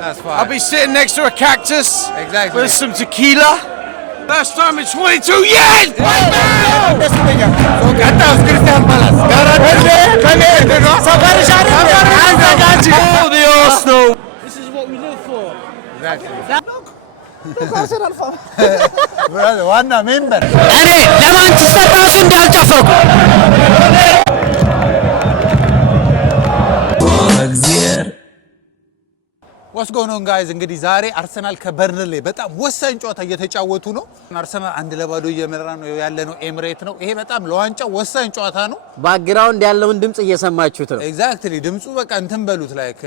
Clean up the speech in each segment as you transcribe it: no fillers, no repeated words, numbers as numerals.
That's fine. I'll be sitting next to a cactus. Exactly. With some tequila. First time in 22 years! Crystal Palace. Oh, the Arsenal! This is what we live for. Exactly. Look, Arsenal fan. Brother, one member. እኔ ለማንቸስተር ራሱ እንዳልጨፈርኩ What's going on guys? እንግዲህ ዛሬ አርሰናል ከበርንሌ በጣም ወሳኝ ጨዋታ እየተጫወቱ ነው። አርሰናል 1-0 እየመራ ነው ያለነው ኤምሬት ነው። ይሄ በጣም ለዋንጫው ወሳኝ ጨዋታ ነው። ባክግራውንድ ያለውን ድምጽ እየሰማችሁት ነው። ኤግዛክትሊ ድምጹ በቃ እንትን በሉት ላይክ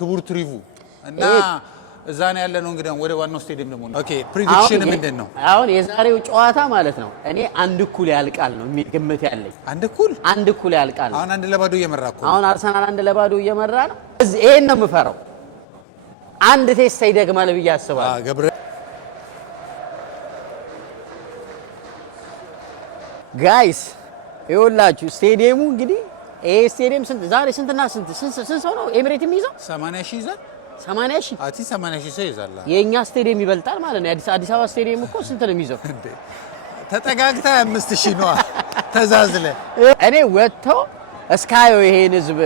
ክቡር ትሪቭ እና እዛ ነው ያለነው። እንግዲህ ወደ ዋናው ስቴዲየም ደግሞ ኦኬ ፕሪዲክሽን ምንድን ነው? አሁን የዛሬው ጨዋታ ማለት ነው እኔ 1-1 ያልቃል ነው ግምት ያለኝ። 1-1 ያልቃል። አሁን 1-0 እየመራ እኮ አሁን አርሰናል 1-0 እየመራ ነው። ይሄን ነው የምፈራው። አንድ ቴስት ይደግማል ብዬ አስባለሁ። ገብረ ጋይስ ይኸውላችሁ ስቴዲየሙ እንግዲህ ይሄ ስቴዲየም ዛሬ ስንትና ስንት ሰው ነው ኤምሬት የሚይዘው? 80,000 ይዛል። 80,000 አቲ 80,000 ሰው ይዛል። የኛ ስቴዲየም ይበልጣል ማለት ነው። አዲስ አበባ ስቴዲየም እኮ ስንት ነው የሚይዘው? ተጠጋግታ 5,000 ነው ተዛዝለ እኔ ወጥተው እስካዩ ይሄን ህዝብ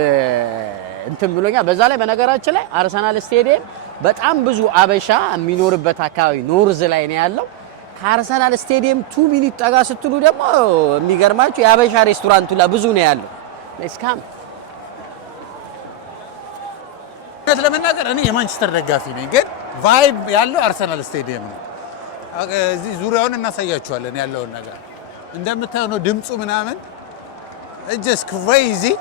እንትን ብሎኛ። በዛ ላይ በነገራችን ላይ አርሰናል ስቴዲየም በጣም ብዙ አበሻ የሚኖርበት አካባቢ ኖርዝ ላይ ነው ያለው። ከአርሰናል ስቴዲየም 2 ሚኒት ጠጋ ስትሉ ደግሞ የሚገርማችሁ የአበሻ ሬስቶራንት ሁላ ብዙ ነው ያለው። ለስካም ለመናገር እኔ የማንቸስተር ደጋፊ ነኝ፣ ግን ቫይብ ያለው አርሰናል ስቴዲየም ነው። እዚህ ዙሪያውን እናሳያችኋለን ያለውን ነገር እንደምታዩ ነው። ድምጹ ምናምን just crazy።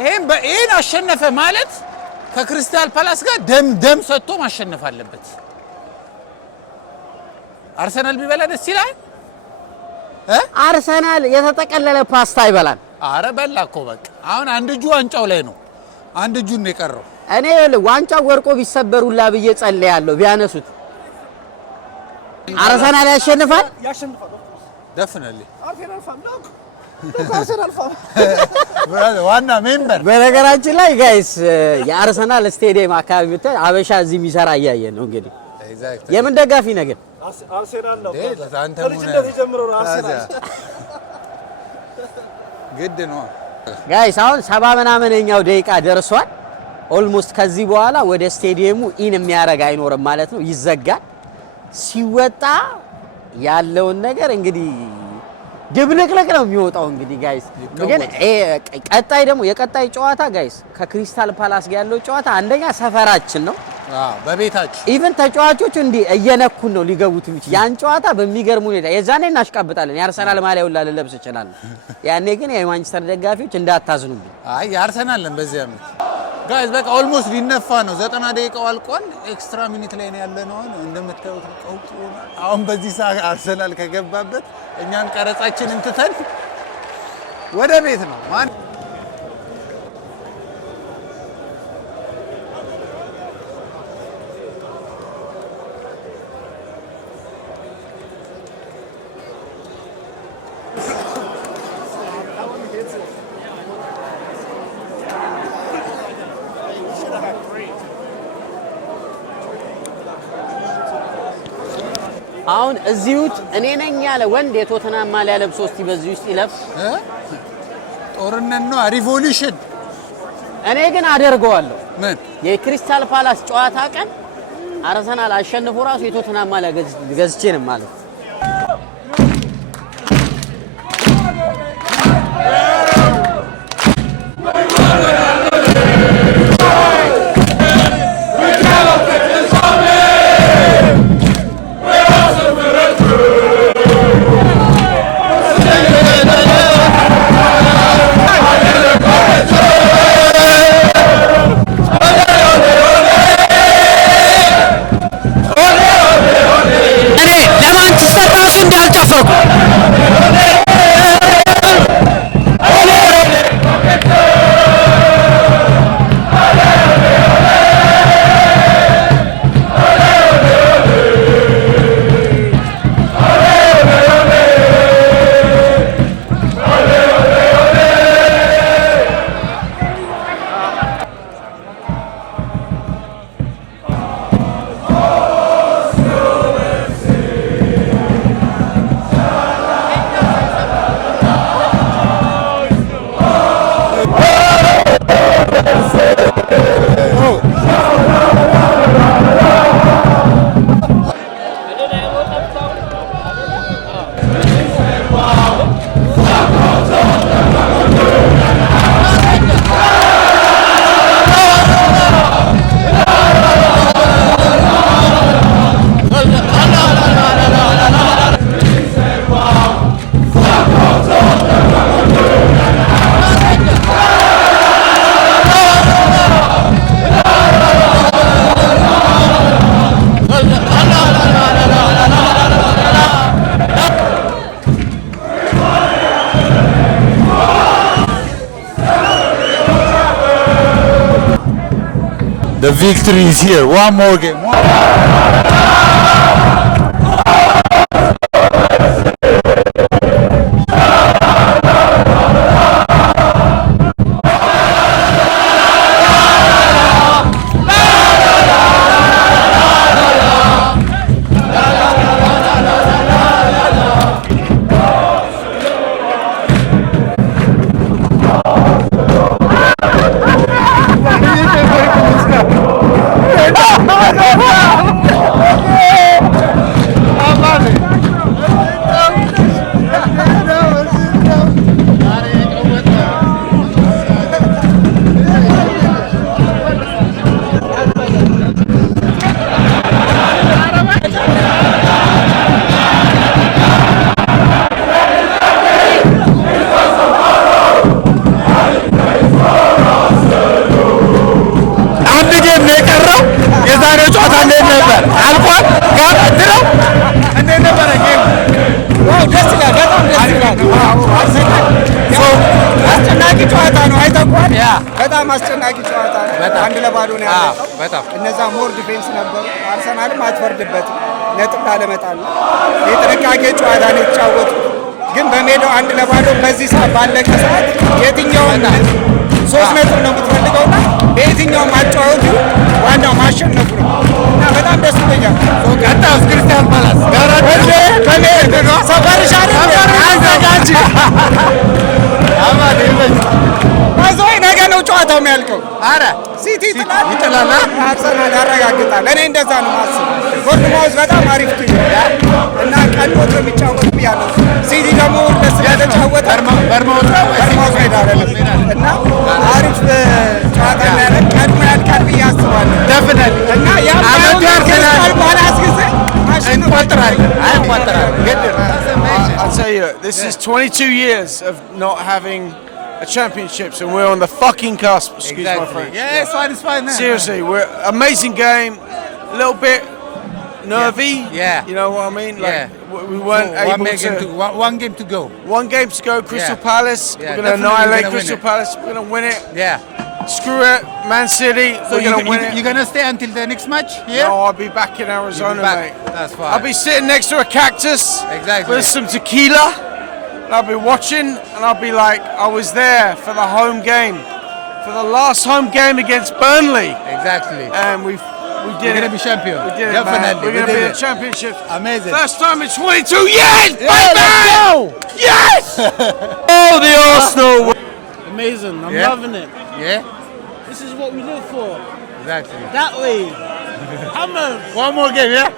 ይሄን አሸነፈ ማለት ከክሪስታል ፓላስ ጋር ደም ሰጥቶ ማሸነፍ አለበት። አርሰናል ቢበላ ደስ ይላል። አርሰናል የተጠቀለለ ፓስታ ይበላል። አረ በላ እኮ በቃ አሁን አንድ እጁ ዋንጫው ላይ ነው፣ አንድ እጁን ነው የቀረው። እኔ ዋንጫው ወርቆ ቢሰበሩላ ብዬ ጸልያለሁ። ቢያነሱት አርሰናል ያሸንፋል። definitely Arsenal fan. Look, Arsenal fan. brother ዋና ሜምበር። በነገራችን ላይ ጋይስ የአርሰናል ስቴዲየም አካባቢ ብታይ አበሻ እዚህ የሚሰራ እያየን ነው። እንግዲህ ኤግዛክትሊ የምን ደጋፊ ነገር Arsenal ነው። አንተ ከልጅነት ጀምሮ ነው አርሰናል። ግድ ነው ጋይስ። አሁን 70 ምናምንኛው ደቂቃ ደርሷል። ኦልሞስት ከዚህ በኋላ ወደ ስቴዲየሙ ኢን የሚያረግ አይኖርም ማለት ነው፣ ይዘጋል። ሲወጣ ያለውን ነገር እንግዲህ ድብልቅልቅ ነው የሚወጣው። እንግዲህ ጋይስ ግን ቀጣይ ደግሞ የቀጣይ ጨዋታ ጋይስ ከክሪስታል ፓላስ ጋር ያለው ጨዋታ አንደኛ ሰፈራችን ነው። በቤታችን ኢቭን ተጫዋቾቹ እንዲህ እየነኩን ነው ሊገቡት የሚችል ያን ጨዋታ በሚገርም ሁኔታ የዛኔ እናሽቃብጣለን። የአርሰናል ማሊያ ሁላ ልለብስ ይችላል። ያኔ ግን የማንቸስተር ደጋፊዎች እንዳታዝኑብኝ። አይ የአርሰናልን በዚህ አመት ጋይስ በቃ ኦልሞስት ሊነፋ ነው። 90 ደቂቃው አልቋል። ኤክስትራ ሚኒት ላይ ነው ያለነው። እንደምታዩት ቀውጥ አሁን በዚህ ሰዓት አርሰናል ከገባበት እኛን ቀረጻችንን ትተን ወደ ቤት ነው ማን አሁን እዚሁት እኔ ነኝ ያለ ወንድ የቶተናም ማሊያ ለብሶ እስቲ በዚህ ውስጥ ይለብስ። ጦርነት ነው ሪቮሉሽን። እኔ ግን አደርገዋለሁ። ምን የክሪስታል ፓላስ ጨዋታ ቀን አርሰናል አሸንፎ ራሱ የቶተናም ማሊያ ገዝቼ ነው ማለት victory is here. One more game. የዛሬው ጨዋታ እንዴት ነበር? አልቋል? ጋር ድረው እንዴት ነበር? ደስ ይላል፣ በጣም ደስ ይላል። አስጨናቂ ጨዋታ ነው። አይተቋል። በጣም አስጨናቂ ጨዋታ ነው። አንድ ለባዶ ነው ያለው። በጣም እነዛ ሞር ዲፌንስ ነበሩ። አርሰናልም አትፈርድበትም፣ ነጥብ ላለመጣል ነው። የጥንቃቄ ጨዋታ ነው የተጫወቱት። ግን በሜዳው አንድ ለባዶ በዚህ ሰዓት ባለቀ ሰዓት የትኛውም 3 ነጥብ ነው የምትፈልገውና በየትኛውም አጫወቱ ዋናው ማሸነፉ ነው እና በጣም ደስ ይለኛል። ቀጣዩስ ክርስቲያን ፓላስ አዘጋጅ አዞይ ነገ ነው ጨዋታው የሚያልቀው። አረ ሲቲ ይጥላል፣ አርሰናል ያረጋግጣል። እኔ እንደዛ ነው ማስብ። ቦርንማውዝ በጣም አሪፍ ቲም እና ቀንቶት የሚጫወት ያለው ሲቲ ደግሞ ስለተጫወተ በርማውዝ ሜዳ አይደለም እና አሪፍ ጨዋታ ያደርግ ቀድሞ ያልቃል ብዬ አስባለሁ። ደፍነል እና ያ አመቱ ያርሰናል ባላስ ጊዜ እንቆጥራለን። I'll tell you, this is 22 years of not having a championships, and we're on the fucking cusp. Excuse my French. Yeah, it's fine, it's fine. Seriously, we're amazing game. A little bit nervy. Yeah. You know what I mean? Like we weren't able one game to go. One game to go. Crystal Palace. Yeah, we're gonna annihilate Crystal Palace. We're gonna win it. Yeah. Screw it, Man City. So we're gonna win it. You're gonna stay until the next match here? No, I'll be back in Arizona, mate. That's fine. I'll be sitting next to a cactus Exactly. with some tequila. And I'll be watching, and I'll be like, I was there for the home game, for the last home game against Burnley, Exactly. and we We're did gonna it. be champion. We did it, Definitely. man. We're We gonna did be it. in championships. Amazing. First time in 22 years, Yeah, baby! let's go! Yes! Oh, the Arsenal! Amazing. I'm Yeah. loving it. Yeah. This is what we live for. Exactly. That way. Hammer. One more game, yeah?